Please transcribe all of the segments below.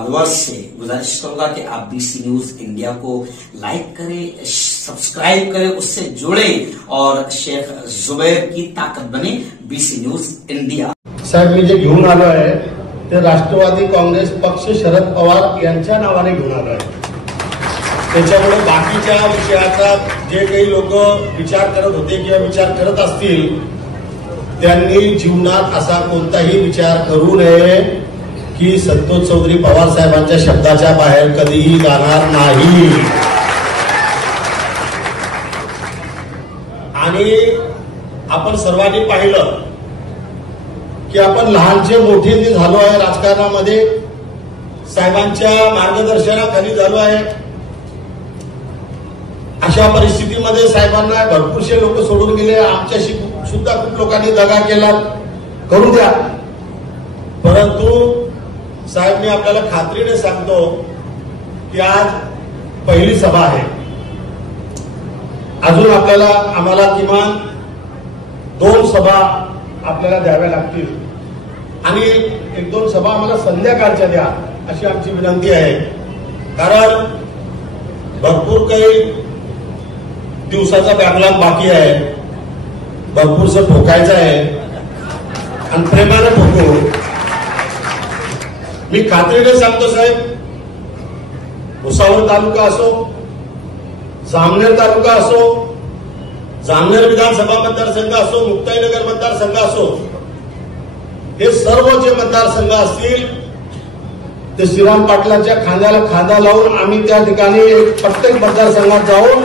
Followers से गुजारिश करूंगा कि आप बीसी न्यूज इंडिया को लाइक करें, सब्सक्राइब करें, उससे जुड़े और शेख जुबैर की ताकत बने बीसी न्यूज इंडिया। साहेब, मी जे घेऊन आलो आहे ते राष्ट्रवादी काँग्रेस पक्ष शरद पवार यांच्या नावाने घेऊन आलो आहे। त्याच्यामुळे बाकीच्या विषयाचा जे काही लोक विचार करत होते किंवा विचार करत असतील त्यांनी जीवनात असा कोणताही विचार करू नये की संतोष चौधरी पवार साहेबांच्या शब्दाच्या बाहेर कधीही जाणार नाही। आणि आपण सर्वांनी पाहिलं की आपण लहानचे मोठे जे झालो आहे राजकारणामध्ये, साहेबांच्या मार्गदर्शनाखाली झालो आहे। अशा परिस्थितीमध्ये साहेबांना भरपूरशे लोक सोडून गेले, आमच्याशी सुद्धा खूप लोकांनी दगा केला, करू द्या। परंतु साहेब, मी आपल्याला खात्रीने सांगतो की आज पहिली सभा आहे, अजून आम्हाला किमान 2 सभा आपल्याला द्याव्या लागतील आणि 1-2 सभा आम्हाला संध्याकाळच्या द्या अशी आमची विनंती आहे। कारण भरपूर काही दिवसाचा बॅकलॉग बाकी आहे, भरपूरसं ठोकायचं आहे आणि प्रेमाने ठोकू। मी खात्रीने सांगतो साहेब, भुसावळ तालुका असो, जामनेर तालुका असो, जामनेर विधानसभा मतदारसंघ असो, मुक्ताईनगर मतदारसंघ असो, हे सर्व जे मतदारसंघ असतील ते श्रीराम पाटलांच्या खांद्याला खांदा लावून आम्ही त्या ठिकाणी प्रत्येक मतदारसंघात जाऊन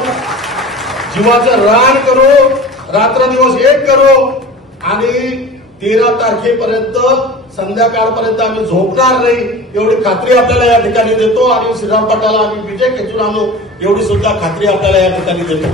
जीवाचं रान करू, रात्रदिवस एक करू आणि 13 तारखेपर्यंत संध्याकाळपर्यंत आम्ही झोपणार नाही एवढी खात्री आपल्याला या ठिकाणी देतो आणि श्रीराम पाटलाला आम्ही विजय खेचून आणू एवढी सुद्धा खात्री आपल्याला या ठिकाणी देतो।